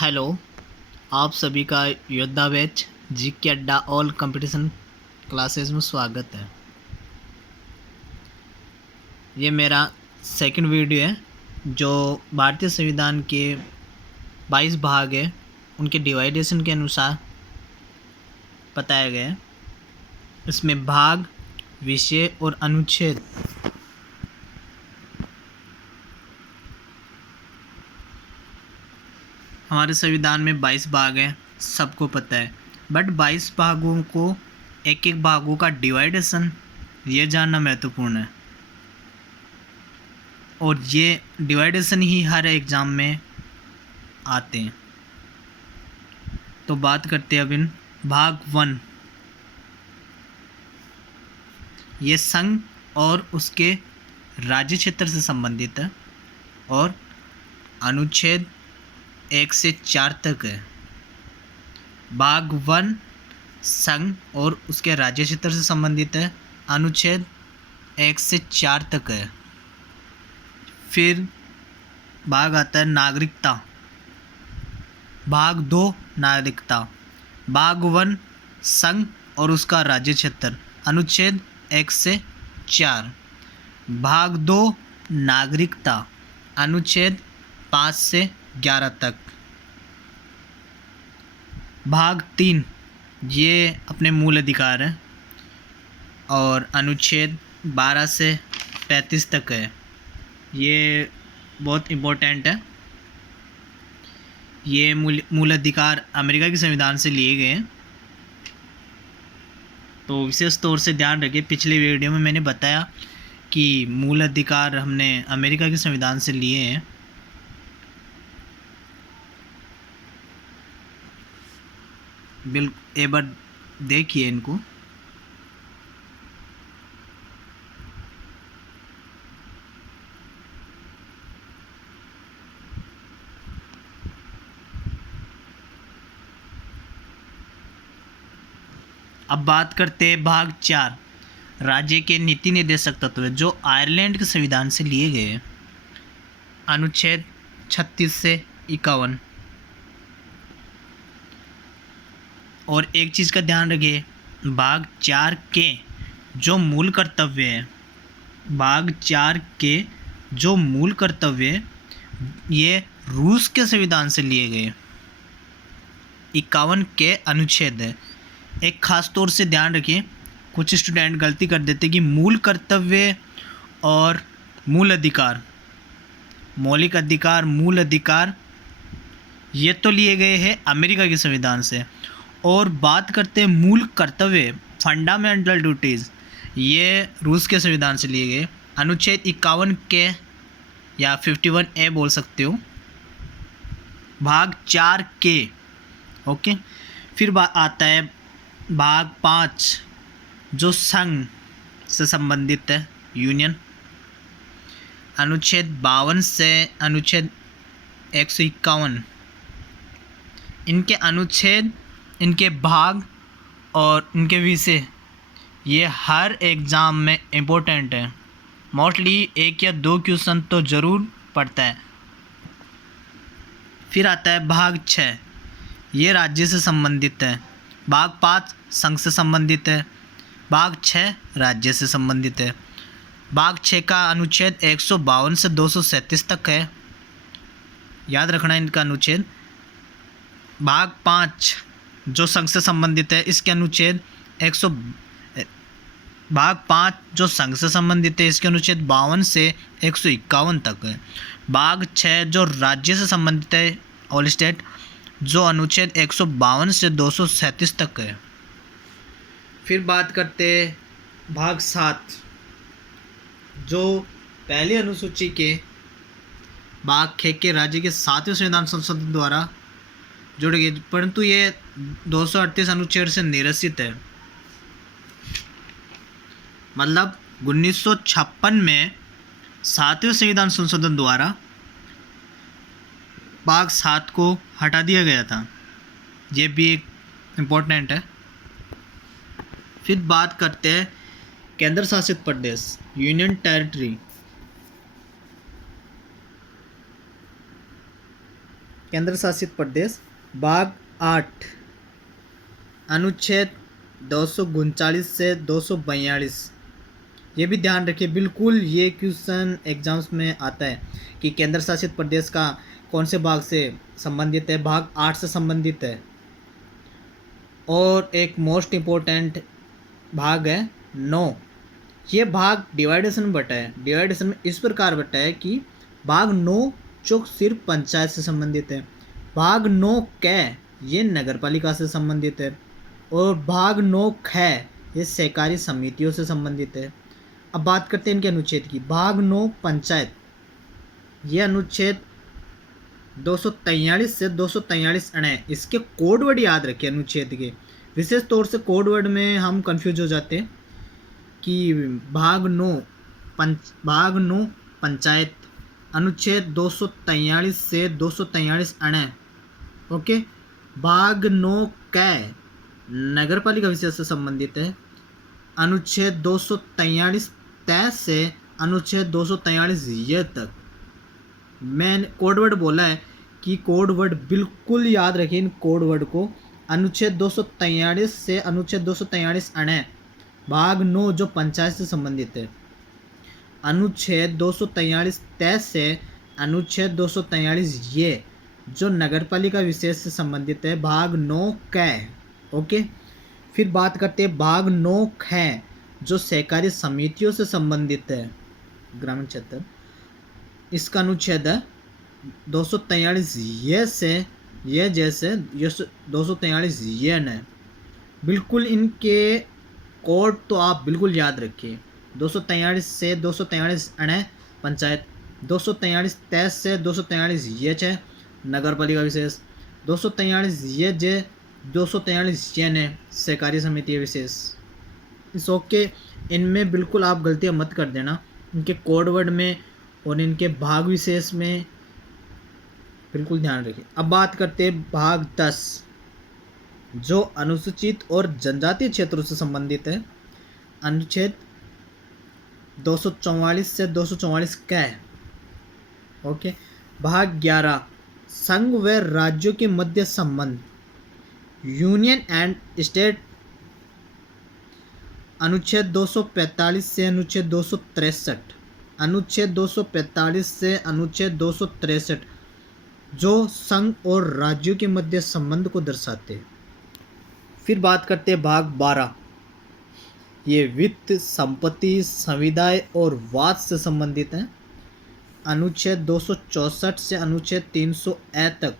Hello, आप सभी का योद्धा बैच जी के अड्डा ऑल कंपटीशन क्लासेस में स्वागत है। ये मेरा सेकंड वीडियो है जो भारतीय संविधान के 22 भाग है उनके डिवाइडेशन के अनुसार बताया गया है। इसमें भाग, विषय और अनुच्छेद हमारे संविधान में 22 भाग हैं, सबको पता है। बट 22 भागों को एक एक भागों का डिवाइडेशन ये जानना महत्वपूर्ण है और ये डिवाइडेशन ही हर एग्ज़ाम में आते हैं। तो बात करते हैं अब इन भाग 1। ये संघ और उसके राज्य क्षेत्र से संबंधित है और अनुच्छेद 1 से 4 तक है। भाग 1 संघ और उसके राज्य क्षेत्र से संबंधित है, अनुच्छेद 1 से 4 तक है। फिर भाग आता है नागरिकता, भाग 2 नागरिकता। भाग 1 संघ और उसका राज्य क्षेत्र, अनुच्छेद 1 से 4। भाग 2 नागरिकता, अनुच्छेद 5 से 11 तक। भाग 3 ये अपने मूल अधिकार है और अनुच्छेद 12 से 35 तक है। ये बहुत इम्पोर्टेंट है। ये मूल अधिकार अमेरिका के संविधान से लिए गए हैं। तो विशेष तौर से ध्यान रखिए, पिछले वीडियो में मैंने बताया कि मूल अधिकार हमने अमेरिका के संविधान से लिए हैं। बिल्कुल एक बार देखिए इनको। अब बात करते हैं भाग 4 राज्य के नीति निर्देशक तत्व, जो आयरलैंड के संविधान से लिए गए, अनुच्छेद 36 से 51। और एक चीज़ का ध्यान रखिए, भाग 4 के जो मूल कर्तव्य है, भाग 4 के जो मूल कर्तव्य है ये रूस के संविधान से लिए गए 51 के अनुच्छेद है। एक ख़ास तौर से ध्यान रखिए, कुछ स्टूडेंट गलती कर देते कि मूल कर्तव्य और मूल अधिकार, मौलिक अधिकार, मूल अधिकार ये तो लिए गए हैं अमेरिका के संविधान से, और बात करते हैं मूल कर्तव्य, फंडामेंटल ड्यूटीज़, ये रूस के संविधान से लिए गए, अनुच्छेद 51 के या 51A बोल सकते हो, भाग 4 के। ओके, फिर आता है भाग 5 जो संघ से संबंधित है, यूनियन, अनुच्छेद 52 से अनुच्छेद 151। इनके अनुच्छेद, इनके भाग और इनके विषय ये हर एग्ज़ाम में इम्पोर्टेंट है। मोस्टली 1 या 2 क्वेश्चन तो ज़रूर पढ़ता है। फिर आता है भाग 6, ये राज्य से संबंधित है। भाग 5 संघ से संबंधित है। भाग 6 राज्य से संबंधित है। भाग 6 का अनुच्छेद 152 से 237 तक है, याद रखना इनका अनुच्छेद। भाग 5 जो संघ से संबंधित है, इसके अनुच्छेद 100, भाग 5 जो संघ से संबंधित है इसके अनुच्छेद 52 से 151 तक है। भाग 6 जो राज्य से संबंधित है, ऑल स्टेट, जो अनुच्छेद 152 से 237 तक है। फिर बात करते हैं भाग 7 जो पहली अनुसूची के भाग 6 के राज्य के 7वें संविधान संसद द्वारा जुड़े गए, परंतु ये 238 अनुच्छेद से निरसित है। मतलब 1956 में 7वें संविधान संशोधन द्वारा भाग 7 को हटा दिया गया था। ये भी एक इम्पोर्टेंट है। फिर बात करते हैं केंद्र शासित प्रदेश, यूनियन टेरिटरी। केंद्र शासित प्रदेश भाग 8 अनुच्छेद 239 से 242। ये भी ध्यान रखिए, बिल्कुल ये क्वेश्चन एग्जाम्स में आता है कि केंद्र शासित प्रदेश का कौन से भाग से संबंधित है, भाग 8 से संबंधित है। और एक मोस्ट इम्पोर्टेंट भाग है 9। ये भाग डिवाइडेशन में बटा है। डिवाइडेशन में इस प्रकार बटा है कि भाग 9 जो सिर्फ पंचायत से संबंधित है, भाग 9 क ये नगर पालिका से संबंधित है, और भाग 9 ख ये सहकारी समितियों से संबंधित है। अब बात करते हैं इनके अनुच्छेद की। भाग 9 पंचायत, ये अनुच्छेद 243 से 243 अणे, इसके कोड वर्ड याद रखिए अनुच्छेद के। विशेष तौर से कोड वर्ड में हम कंफ्यूज हो जाते हैं कि भाग 9 पंचायत अनुच्छेद 243 से 243 अणे, ओके। भाग 9 क नगर पालिका विषय से संबंधित है, अनुच्छेद 243 तय से अनुच्छेद 243 ये तक। मैंने कोड वर्ड बोला है कि कोड वर्ड बिल्कुल याद रखिए इन कोड वर्ड को। अनुच्छेद 243 से अनुच्छेद 243 अणे भाग 9 जो पंचायत से संबंधित है, अनुच्छेद 243 तय से अनुच्छेद 243 ये जो नगर पालिका विशेष से संबंधित है, भाग 9 क, ओके। फिर बात करते हैं भाग 9 ख जो सहकारी समितियों से संबंधित है, ग्रामीण क्षेत्र। इसका अनुच्छेद है 243 ये से ये जैसे 243 ये न। बिल्कुल इनके कोड तो आप बिल्कुल याद रखिए। 243 से 243 अणे पंचायत, 243 तय से 243 ये छः नगर पालिका विशेष, 243 ये जे 243 ये ने सहकारी समिति विशेष। इस ओके, इनमें बिल्कुल आप गलतियाँ मत कर देना इनके कोड वर्ड में और इनके भाग विशेष में, बिल्कुल ध्यान रखिए। अब बात करते हैं भाग 10 जो अनुसूचित और जनजातीय क्षेत्रों से संबंधित है, अनुच्छेद 244 से 244 क, ओके। भाग 11 संघ व राज्यों के मध्य संबंध, यूनियन एंड स्टेट, अनुच्छेद 245 से अनुच्छेद 263, अनुच्छेद 245 से अनुच्छेद 263 जो संघ और राज्यों के मध्य संबंध को दर्शाते हैं। फिर बात करते हैं भाग 12, ये वित्त, संपत्ति, संविदाय और वाद से संबंधित है, अनुच्छेद 264 से अनुच्छेद 300 ए तक।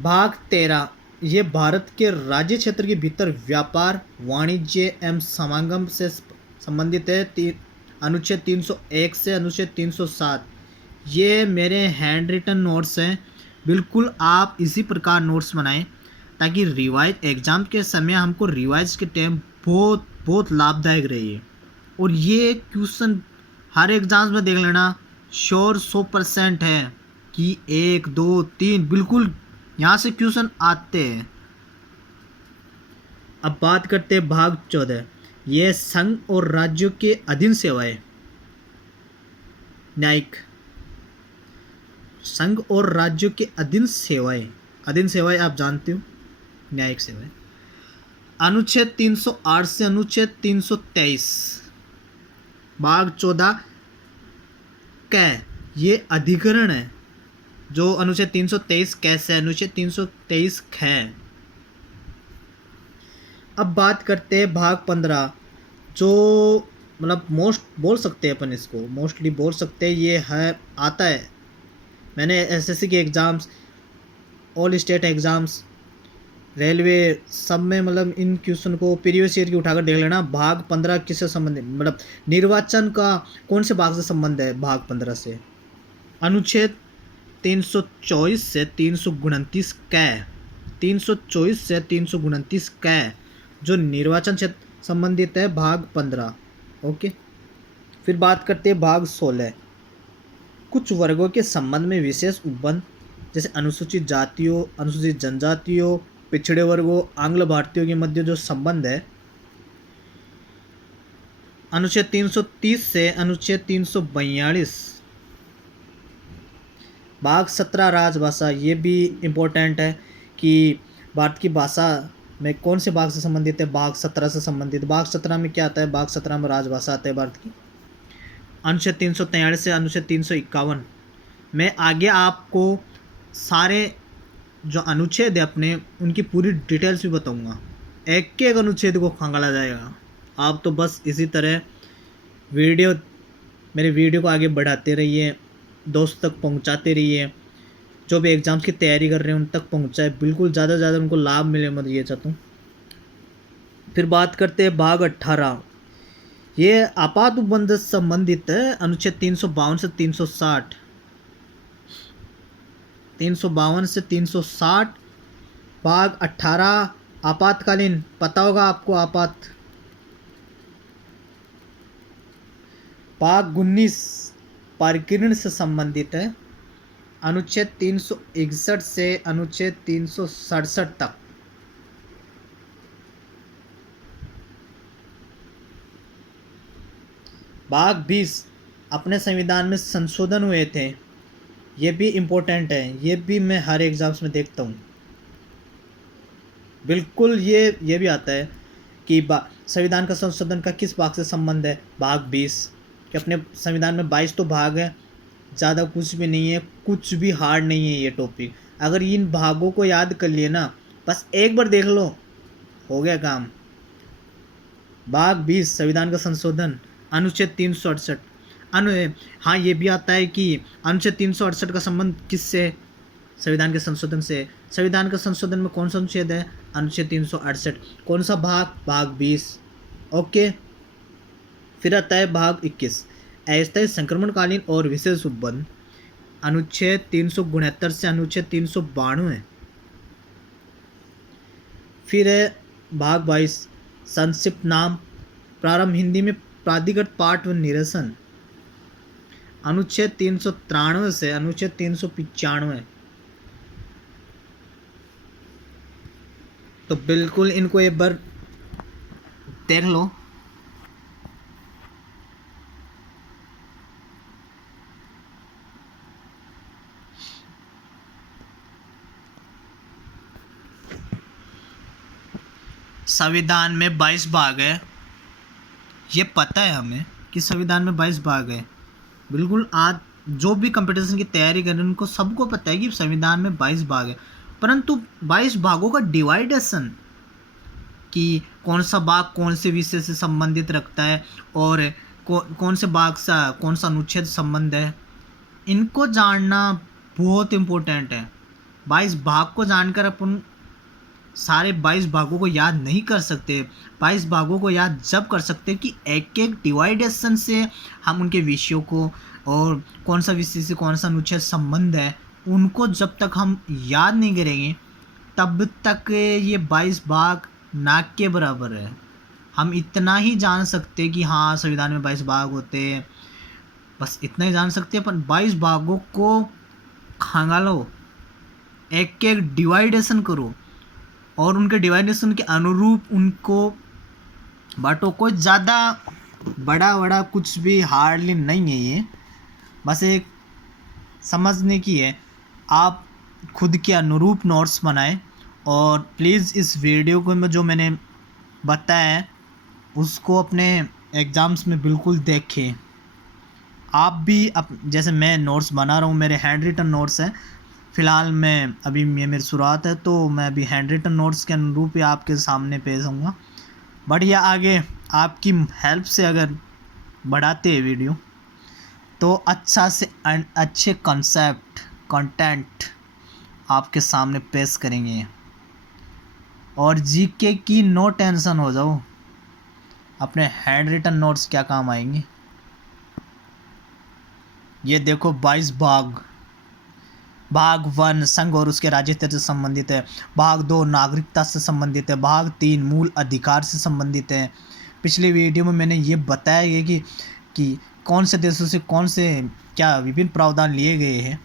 भाग 13 ये भारत के राज्य क्षेत्र के भीतर व्यापार, वाणिज्य एवं समागम से संबंधित है, अनुच्छेद 301 से अनुच्छेद 307। ये मेरे हैंड रिटन नोट्स हैं, बिल्कुल आप इसी प्रकार नोट्स बनाएं ताकि रिवाइज एग्ज़ाम के समय हमको रिवाइज के टाइम बहुत बहुत लाभदायक रही। और ये क्वेश्चन हर एग्ज़ाम्स में देख लेना, श्योर 100% है कि 1 2 3 बिल्कुल यहाँ से क्वेश्चन आते हैं। अब बात करते हैं भाग 14, ये संघ और राज्यों के अधीन सेवाएं, न्यायिक। संघ और राज्यों के अधीन सेवाएं आप जानते हो, न्यायिक सेवाएं। अनुच्छेद 308 से अनुच्छेद 323। भाग 14 क ये अधिकरण है जो अनुच्छेद 323 कैसे है, अनुच्छेद 323 ख। अब बात करते हैं भाग 15 जो मतलब मोस्ट बोल सकते हैं अपन, इसको मोस्टली बोल सकते हैं, ये है आता है। मैंने एसएससी के exams, all state exams, railway सब में मतलब इन क्वेश्चन को प्रीवियस ईयर की उठाकर देख लेना। भाग 15 किससे संबंधित, मतलब निर्वाचन का कौन से भाग से संबंध है भाग 15 से, अनुच्छेद 324 से 329 क, 324 से 329 क जो निर्वाचन क्षेत्र संबंधित है, भाग 15, ओके। फिर बात करते हैं भाग 16, कुछ वर्गों के संबंध में विशेष उपबंध, जैसे अनुसूचित जातियों, अनुसूचित जनजातियों, पिछड़े वर्गों, आंग्ल भारतीयों के मध्य जो संबंध है, अनुच्छेद 330 से अनुच्छेद 342 भाग 17 राजभाषा, ये भी इम्पोर्टेंट है कि भारत की भाषा में कौन से भाग से संबंधित है, भाग 17 से संबंधित। भाग 17 में क्या आता है, भाग 17 में राजभाषा आता है भारत की। अनुच्छेद 343 से अनुच्छेद 351 में आगे आपको सारे जो अनुच्छेद है अपने उनकी पूरी डिटेल्स भी बताऊंगा, एक एक अनुच्छेद को खंगाला जाएगा। आप तो बस इसी तरह मेरे वीडियो को आगे बढ़ाते रहिए, दोस्त तक पहुंचाते रहिए, जो भी एग्ज़ाम्स की तैयारी कर रहे हैं उन तक पहुंचाए, बिल्कुल ज़्यादा से ज़्यादा उनको लाभ मिले, मैं ये चाहता हूँ। फिर बात करते हैं भाग 18, ये आपात उपबंध से संबंधित है, अनुच्छेद 352 से 360, 352 से 360। भाग 18 आपातकालीन, पता होगा आपको आपात। भाग 19 पारिकरण से संबंधित है, अनुच्छेद 361 से अनुच्छेद 367 तक। भाग 20 अपने संविधान में संशोधन हुए थे, ये भी इम्पोर्टेंट है, ये भी मैं हर एग्ज़ाम्स में देखता हूँ। बिल्कुल ये भी आता है कि संविधान का संशोधन का किस भाग से संबंध है, भाग 20, कि अपने संविधान में 22 तो भाग है, ज़्यादा कुछ भी नहीं है, कुछ भी हार्ड नहीं है ये टॉपिक। अगर इन भागों को याद कर लिए ना, बस एक बार देख लो, हो गया काम। भाग 20 संविधान का संशोधन, अनुच्छेद 368 हाँ, ये भी आता है कि अनुच्छेद 368 का संबंध किससे, संविधान के संशोधन से। संविधान के संशोधन में कौन सा अनुच्छेद है, अनुच्छेद 368। कौन सा भाग, भाग 20। ओके। फिर आता है भाग 21 अस्थायी संक्रमणकालीन और विशेष उपबंध, अनुच्छेद 369 से अनुच्छेद 392। फिर है भाग 22 संक्षिप्त नाम, प्रारंभ हिंदी में प्राधिकृत पाठ व निरसन, अनुच्छेद 393 से अनुच्छेद 395। तो बिल्कुल इनको एक बार देख लो। संविधान में 22 भाग है, ये पता है हमें कि संविधान में 22 भाग है। बिल्कुल आज जो भी कंपटीशन की तैयारी कर रहे हैं उनको सबको पता है कि संविधान में 22 भाग है, परंतु 22 भागों का डिवाइडेशन कि कौन सा भाग कौन से विषय से संबंधित रखता है और कौन से भाग से कौन सा अनुच्छेद संबंध है, इनको जानना बहुत इम्पोर्टेंट है। 22 भाग को जानकर अपन सारे 22 भागों को याद नहीं कर सकते। 22 भागों को याद जब कर सकते हैं कि एक एक डिवाइडेशन से हम उनके विषयों को और कौन सा विषय से कौन सा अनुच्छेद संबंध है, उनको जब तक हम याद नहीं करेंगे तब तक ये 22 भाग नाक के बराबर है। हम इतना ही जान सकते कि हाँ संविधान में 22 भाग होते हैं, बस इतना ही जान सकते हैं। पर 22 भागों को खंगालो, एक एक डिवाइडेशन करो और उनके डिवाइडेशन के अनुरूप उनको बांटो। कोई ज़्यादा बड़ा कुछ भी हार्डली नहीं है ये, बस एक समझने की है। आप खुद के अनुरूप नोट्स बनाएं और प्लीज़ इस वीडियो को जो मैंने बताया है उसको अपने एग्ज़ाम्स में बिल्कुल देखें। आप भी जैसे मैं नोट्स बना रहा हूँ, मेरे हैंड रिटन नोट्स हैं फ़िलहाल, मैं अभी ये मेरी शुरुआत है तो मैं अभी हैंड रिटन नोट्स के अनुरूप ही आपके सामने पेश होऊंगा। बट यह आगे आपकी हेल्प से अगर बढ़ाते हैं वीडियो तो अच्छा से अच्छे कंटेंट आपके सामने पेश करेंगे। और जीके की नो टेंशन हो जाओ, अपने हैंड रिटन नोट्स क्या काम आएंगे। ये देखो 22 भाग 1 संघ और उसके राज्य से संबंधित है, भाग 2 नागरिकता से संबंधित है, भाग 3 मूल अधिकार से संबंधित है। पिछली वीडियो में मैंने ये बताया है कि कौन से देशों से कौन से क्या विभिन्न प्रावधान लिए गए हैं।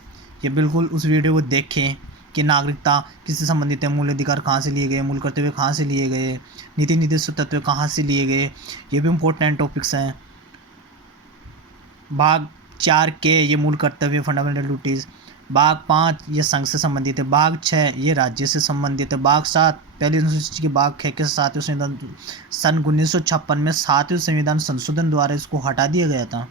ये बिल्कुल उस वीडियो को देखें कि नागरिकता किससे संबंधित है, मूल अधिकार कहाँ से लिए गए, मूल कर्तव्य कहाँ से लिए गए, नीति निर्देश तत्व कहाँ से लिए गए, ये भी इम्पोर्टेंट टॉपिक्स हैं। भाग 4 के ये मूल कर्तव्य फंडामेंटल ड्यूटीज़, भाग 5 ये संघ से संबंधित है। भाग 6 ये राज्य से संबंधित है। भाग 7 पहली अनुसूची के भाग ख के सातवें संविधान सन 1956 में 7वें संविधान संशोधन द्वारा इसको हटा दिया गया था।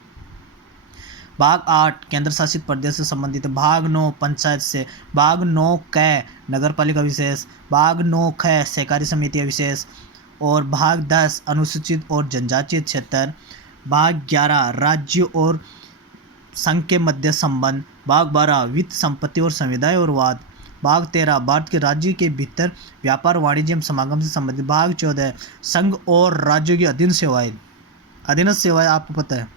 भाग 8 केंद्र शासित प्रदेश से संबंधित है। भाग 9 पंचायत से। भाग 9 क नगर पालिका विशेष। भाग 9 ख सहकारी समितियाँ विशेष। और भाग 10 अनुसूचित और जनजातीय क्षेत्र। भाग 11 राज्य और संघ के मध्य संबंध। भाग 12 वित्त संपत्ति और संविदाएं और वाद। भाग 13 भारत के राज्य के भीतर व्यापार वाणिज्य एवं समागम से संबंधित। भाग 14 संघ और राज्यों की अधीन सेवाएं। अधीनस्थ सेवाएं आपको पता है।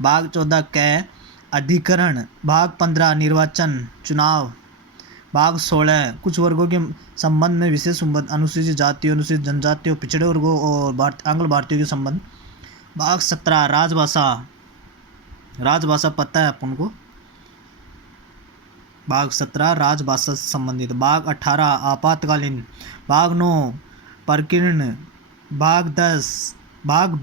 भाग 14 क अधिकरण। भाग 15 निर्वाचन चुनाव। भाग 16 कुछ वर्गों के संबंध में विशेष संबंध, अनुसूचित जातियों, अनुसूचित जनजातियों, पिछड़े वर्गों और आंग्ल भारतीयों के संबंध। भाग 17 राजभाषा। राजभाषा पता है अपन को। भाग 17 राजभाषा से संबंधित। भाग 18 आपातकालीन। भाग 9 प्रकीर्ण। भाग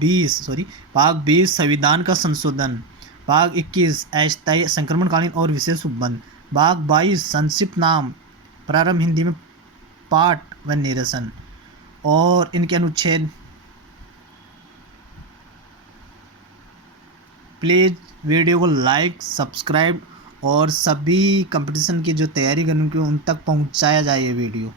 20 संविधान का संशोधन। भाग 21 अस्थायी संक्रमणकालीन और विशेष उपबंध। भाग 22 संक्षिप्त नाम, प्रारंभ हिंदी में पाठ व निरसन और इनके अनुच्छेद। प्लीज़ वीडियो को लाइक, सब्सक्राइब और सभी कंपटीशन की जो तैयारी करने की उन तक पहुंचाया जाए ये वीडियो।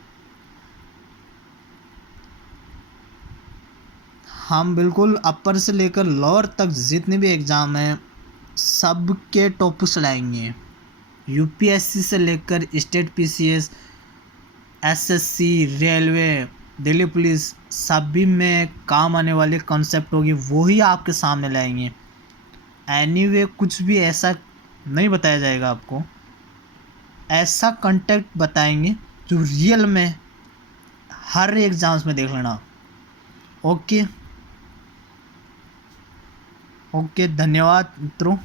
हम बिल्कुल अपर से लेकर लोअर तक जितने भी एग्ज़ाम हैं सबके टॉपिक्स लाएंगे। यूपीएससी से लेकर state PCS, SSC, railway, Delhi police, सभी में काम आने वाले कॉन्सेप्ट होगी वही आपके सामने लाएंगे। एनीवे कुछ भी ऐसा नहीं बताया जाएगा आपको, ऐसा कंटेंट बताएंगे जो रियल में हर एग्जाम्स में देख लेना। ओके, धन्यवाद मित्रों।